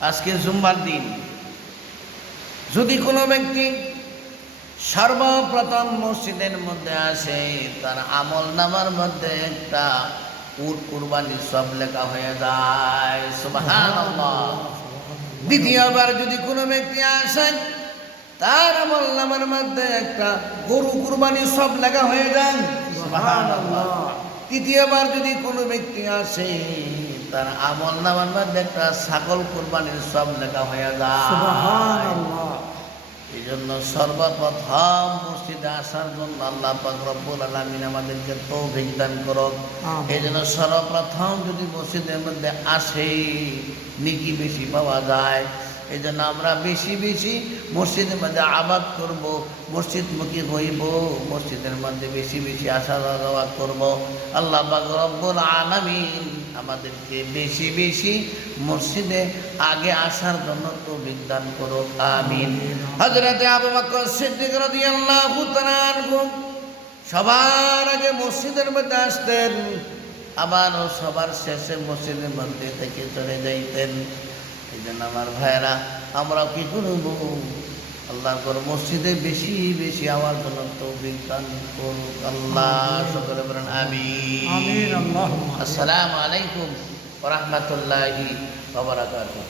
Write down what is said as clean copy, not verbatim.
আজকে জুম্মার দিন। যদি কোনো ব্যক্তি সর্বপ্রথম মসজিদের মধ্যে আসে, তার আমল নামার মধ্যে একটা উট কুরবানির সব লেখা হয়ে যায়। সুবহানাল্লাহ। দ্বিতীয়বার যদি কোনো ব্যক্তি আসে, তার আমল নামার মধ্যে একটা গরু কুরবানির সব লেখা হয়ে যায়। সুবহানাল্লাহ। তৃতীয়বার যদি কোনো ব্যক্তি আসে, তার আমল নামার মধ্যে একটা ছাগল কুরবানির সব লেখা হয়ে যায়। সুবহানাল্লাহ। এই জন্য সর্বপ্রথম মসজিদে আসার জন্য আল্লাহ পাক রব্বুল আলামিন আমাদেরকে তৌফিক দান করুক। এই জন্য সর্বপ্রথম যদি মসজিদের মধ্যে আসে, নেকি বেশি পাওয়া যায়। এই জন্য আমরা বেশি বেশি মসজিদের মধ্যে আবাদ করব, মসজিদমুখী হইব, মসজিদের মধ্যে বেশি বেশি আসা যাওয়া করব। আল্লাহ পাক রব্বুল আলামিন আমাদেরকে বেশি বেশি মসজিদে আগে আসার জন্য তৌফিক দান করুক। আমিন। হযরত আবু বকর সিদ্দিক রাদিয়াল্লাহু তাআলা আনহু সবার আগে মসজিদের মধ্যে আসতেন, আবার সবার শেষে মসজিদের মধ্যে থেকে চলে যাইতেন। এই জন্য আমার ভাইয়েরা, আমরা কি করব? আল্লাহ করে মসজিদে বেশি বেশি আমার জন্য তৌফিক দান করুক আল্লাহ। সকলে বলেন আমিন। আমিন। আল্লাহুম্মা। আসসালামু আলাইকুম ওয়া রাহমাতুল্লাহি ওয়া বারাকাতুহু।